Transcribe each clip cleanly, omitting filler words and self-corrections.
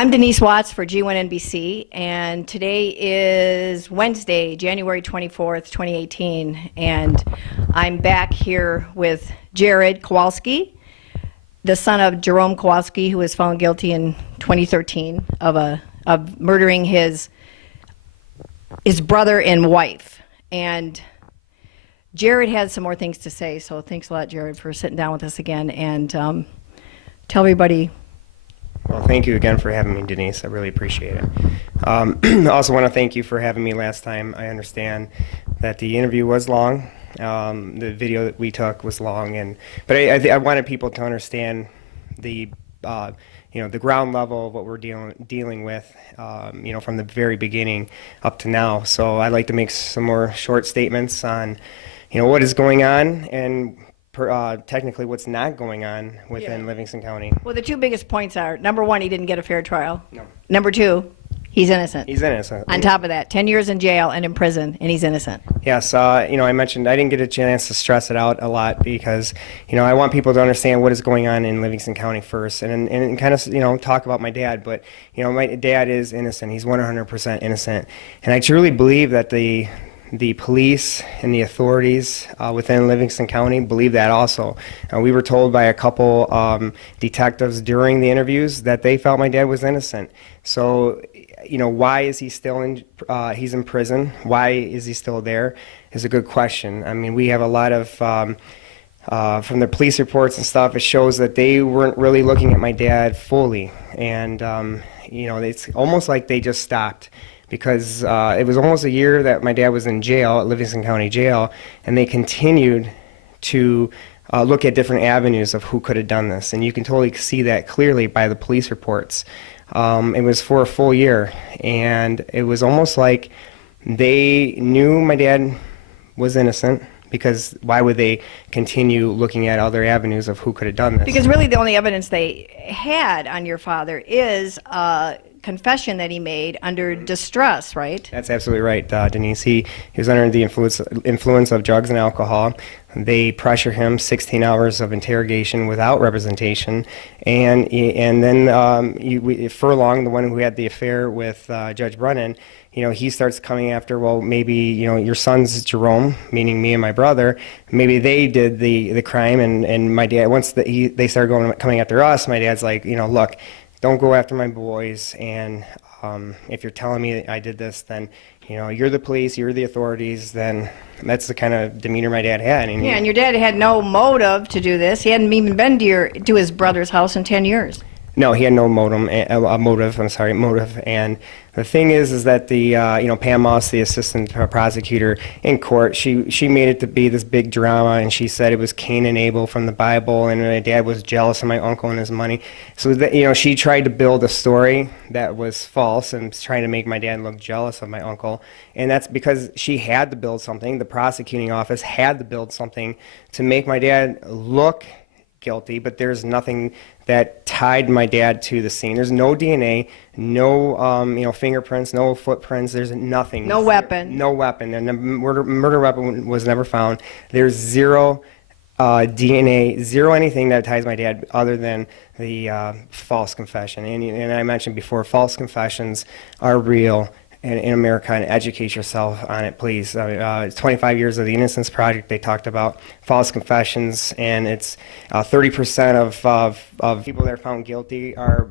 I'm Denise Watts for G1NBC, and today is Wednesday, January 24th, 2018, and I'm back here with Jared Kowalski, the son of Jerome Kowalski, who was found guilty in 2013 of murdering his brother and wife. And Jared had some more things to say, so thanks a lot, Jared, for sitting down with us again, and tell everybody. Well, thank you again for having me, Denise. I really appreciate it. I also want to thank you for having me last time. I understand that the interview was long. The video that we took was long, but I wanted people to understand the the ground level of what we're dealing with, from the very beginning up to now. So I'd like to make some more short statements on, what is going on and technically what's not going on within Livingston County. Well, the two biggest points are, number one, he didn't get a fair trial. No. Number two, he's innocent. He's innocent. On top of that, 10 years in jail and in prison, and he's innocent. Yes, I mentioned I didn't get a chance to stress it out a lot because, I want people to understand what is going on in Livingston County first and kind of, talk about my dad. But, my dad is innocent. He's 100% innocent. And I truly believe that the police and the authorities within Livingston County believe that also. We were told by a couple detectives during the interviews that they felt my dad was innocent. So, why is he still he's in prison? Why is he still there is a good question. I mean, we have a lot of, from the police reports and stuff, it shows that they weren't really looking at my dad fully. And, it's almost like they just stopped. Because it was almost a year that my dad was in jail, at Livingston County Jail, and they continued to look at different avenues of who could have done this. And you can totally see that clearly by the police reports. It was for a full year, and it was almost like they knew my dad was innocent, because why would they continue looking at other avenues of who could have done this? Because really the only evidence they had on your father is confession that he made under distress, right? That's absolutely right, Denise. He was under the influence of drugs and alcohol. They pressure him 16 hours of interrogation without representation, and then Furlong, the one who had the affair with Judge Brennan, he starts coming after, well, maybe, your son's Jerome, meaning me and my brother, maybe they did the crime, and my dad, once they started coming after us, my dad's like, look, don't go after my boys, and if you're telling me that I did this, then, you're the police, you're the authorities, then that's the kind of demeanor my dad had. And and your dad had no motive to do this. He hadn't even been to his brother's house in 10 years. No, he had no motive. And the thing is that the Pam Moss, the assistant prosecutor in court, she made it to be this big drama, and she said it was Cain and Abel from the Bible, and my dad was jealous of my uncle and his money. So that, she tried to build a story that was false and trying to make my dad look jealous of my uncle, and that's because she had to build something. The prosecuting office had to build something to make my dad look guilty, but there's nothing that tied my dad to the scene. There's no DNA, no fingerprints, no footprints. There's nothing. No weapon. No weapon, and the murder weapon was never found. There's zero DNA, zero anything that ties my dad other than the false confession. And I mentioned before, false confessions are real in America, and educate yourself on it, please. It's 25 years of the Innocence Project. They talked about false confessions, and it's 30% of people that are found guilty are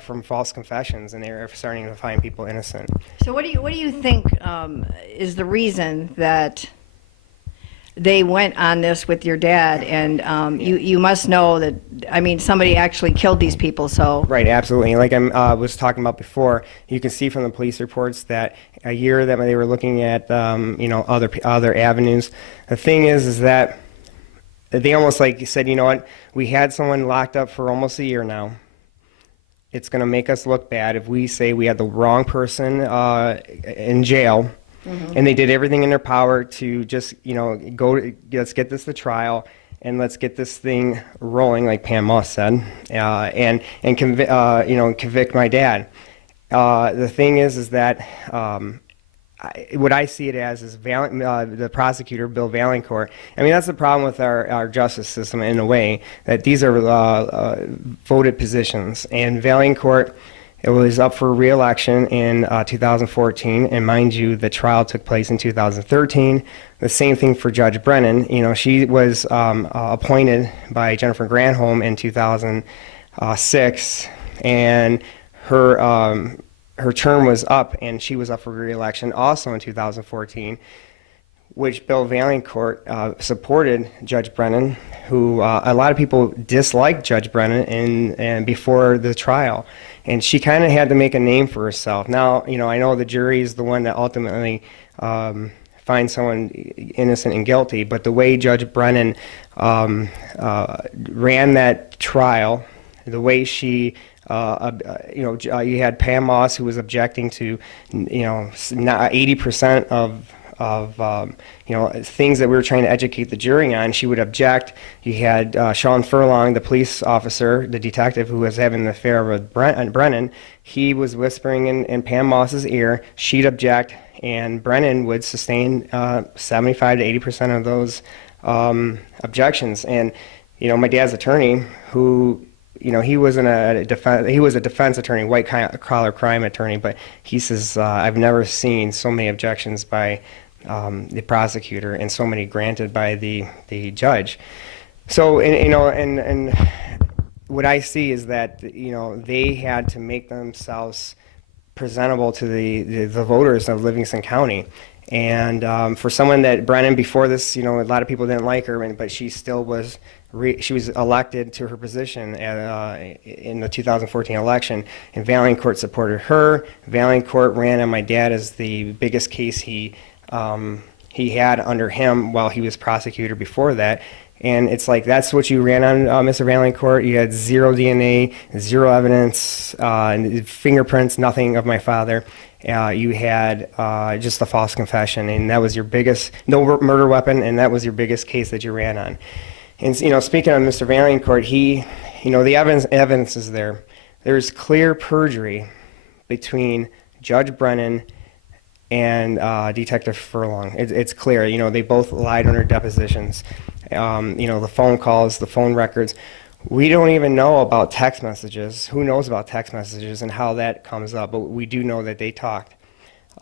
from false confessions, and they're starting to find people innocent. So what do you think is the reason that they went on this with your dad? And you must know that, somebody actually killed these people, so. Right, absolutely. Like I was talking about before, you can see from the police reports that a year that they were looking at, other avenues. The thing is that they almost like said, what, we had someone locked up for almost a year now. It's going to make us look bad if we say we had the wrong person in jail. Mm-hmm. And they did everything in their power to just, let's get this to trial, and let's get this thing rolling, like Pam Moss said, and convict my dad. The thing is that what I see it as is the prosecutor, Bill Valancourt. That's the problem with our justice system in a way, that these are voted positions, and Valancourt It was up for re-election in 2014, and mind you, the trial took place in 2013. The same thing for Judge Brennan. You know, she was appointed by Jennifer Granholm in 2006, and her term was up, and she was up for re-election also in 2014, which Bill Valancourt supported Judge Brennan, who a lot of people disliked Judge Brennan and before the trial. And she kind of had to make a name for herself. Now, you know, I know the jury is the one that ultimately finds someone innocent and guilty, but the way Judge Brennan ran that trial, the way she you had Pam Moss, who was objecting to, 80% of things that we were trying to educate the jury on. She would object. You had Sean Furlong, the police officer, the detective who was having an affair with Brennan. He was whispering in Pam Moss's ear. She'd object, and Brennan would sustain 75 to 80% of those objections. And, my dad's attorney, who he wasn't he was a defense attorney, white collar crime attorney, but he says, I've never seen so many objections by the prosecutor and so many granted by the judge. So, and what I see is that, they had to make themselves presentable to the voters of Livingston County. And for someone that Brennan, before this, a lot of people didn't like her, but she still was she was elected to her position in the 2014 election, and Valancourt supported her. Valancourt ran on my dad as the biggest case he had under him while he was prosecutor before that. And it's like, that's what you ran on, Mr. Valancourt. You had zero DNA, zero evidence, fingerprints, nothing of my father. You had just a false confession, and that was your biggest, no murder weapon, and that was your biggest case that you ran on. And, speaking of Mr. Valancourt, the evidence is there. There's clear perjury between Judge Brennan and Detective Furlong. It's clear. They both lied under depositions. The phone calls, the phone records. We don't even know about text messages. Who knows about text messages and how that comes up? But we do know that they talked.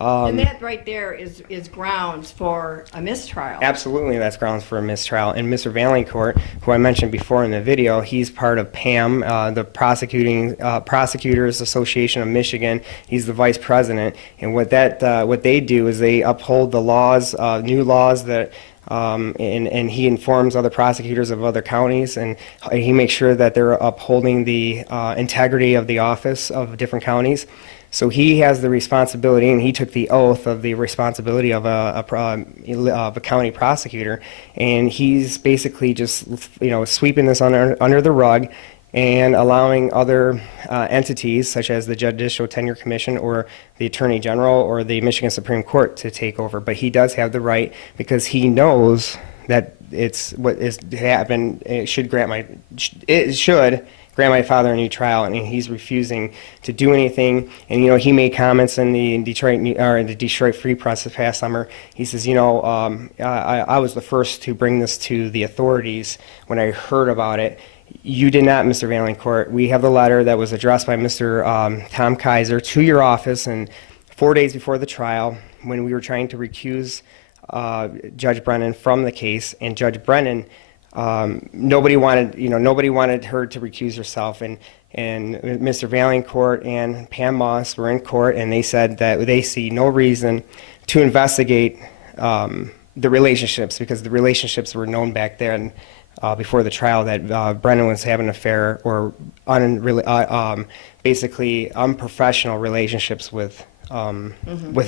And that right there is grounds for a mistrial. Absolutely, that's grounds for a mistrial. And Mr. Valancourt, who I mentioned before in the video, he's part of PAM, the Prosecutors Association of Michigan. He's the vice president. And what they do is they uphold the laws, new laws that. And he informs other prosecutors of other counties, and he makes sure that they're upholding the integrity of the office of different counties. So he has the responsibility, and he took the oath of the responsibility of a county prosecutor, and he's basically just sweeping this under the rug and allowing other entities such as the Judicial Tenure Commission or the Attorney General or the Michigan Supreme Court to take over. But he does have the right, because he knows that it's what is happened. It should grant my father a new trial, and he's refusing to do anything. And he made comments in the Detroit Free Press this past summer. He says, I was the first to bring this to the authorities when I heard about it. You did not, Mr. Valancourt. We have the letter that was addressed by Mr. Tom Kaiser to your office, and 4 days before the trial, when we were trying to recuse Judge Brennan from the case, and Judge Brennan, nobody wanted her to recuse herself, and Mr. Valancourt and Pam Moss were in court, and they said that they see no reason to investigate the relationships, because the relationships were known back then. Before the trial, that Brennan was having an affair or basically unprofessional relationships with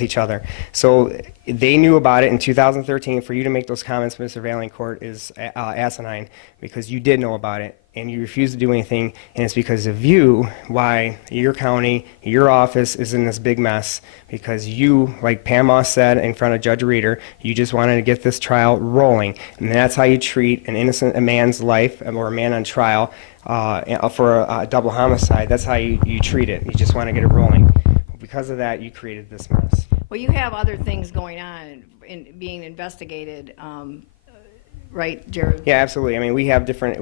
each other. So they knew about it in 2013. For you to make those comments, Mr. Valancourt, is asinine, because you did know about it and you refused to do anything, and it's because of you why your county, your office is in this big mess, because you, like Pam Moss said in front of Judge Reeder, you just wanted to get this trial rolling, and that's how you treat a man's life, or a man on trial for a double homicide. That's how you treat it. You just want to get it rolling. Because of that, you created this mess. Well, you have other things going on in being investigated right, Jared? Yeah, absolutely. I mean, we have different,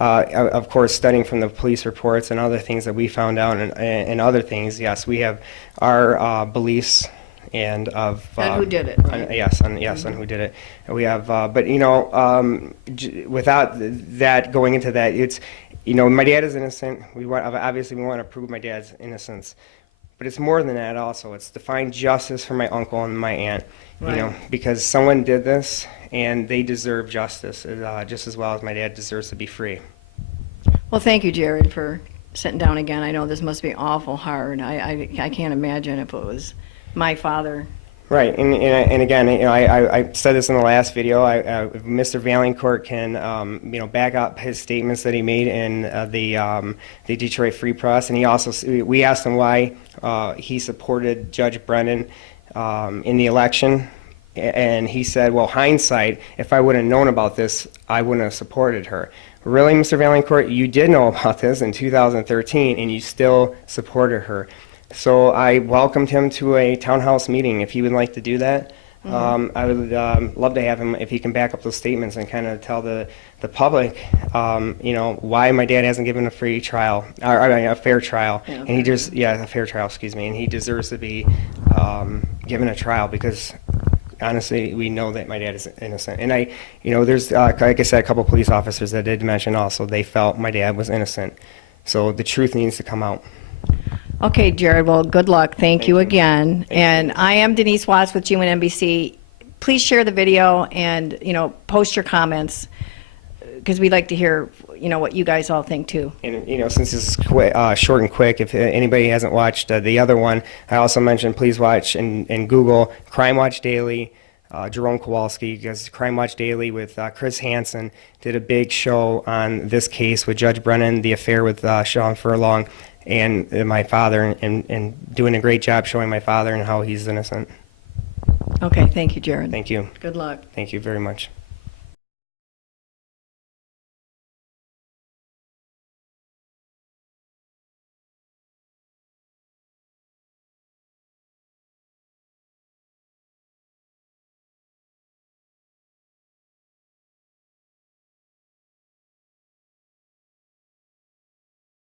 of course, studying from the police reports and other things that we found out and other things, yes, we have our beliefs and of... And who did it, right? Yes, on who did it. And we have, but, you know, without that, going into that, it's, you know, my dad is innocent. Obviously, we want to prove my dad's innocence. But it's more than that also. It's to find justice for my uncle and my aunt, you know, because someone did this and they deserve justice just as well as my dad deserves to be free. Well, thank you, Jared, for sitting down again. I know this must be awful hard. I can't imagine if it was my father. Right, and again, you know, I said this in the last video. Mr. Valancourt can, you know, back up his statements that he made in the Detroit Free Press, and he also we asked him why he supported Judge Brennan in the election, and he said, "Well, hindsight, if I would have known about this, I wouldn't have supported her." Really, Mr. Valancourt, you did know about this in 2013, and you still supported her. So I welcomed him to a townhouse meeting if he would like to do that. I would love to have him if he can back up those statements and kind of tell the public, you know, why my dad hasn't given a free trial or a fair trial, Yeah, and he just a fair trial, excuse me, and he deserves to be given a trial because honestly, we know that my dad is innocent. And you know, there's like I said, a couple police officers that did mention also they felt my dad was innocent. So the truth needs to come out. Okay, Jared, well, good luck. Thank you you. again. And I am Denise Watts with GNBC. Please share the video and, you know, post your comments because we'd like to hear, you know, what you guys all think too. And, you know, since this is short and quick, if anybody hasn't watched the other one, I also mentioned please watch and Google Crime Watch Daily, Jerome Kowalski, because Crime Watch Daily with Chris Hansen did a big show on this case with Judge Brennan, the affair with Sean Furlong, and my father, and doing a great job showing my father and how he's innocent. Okay, thank you, Jared. Thank you. Good luck. Thank you very much.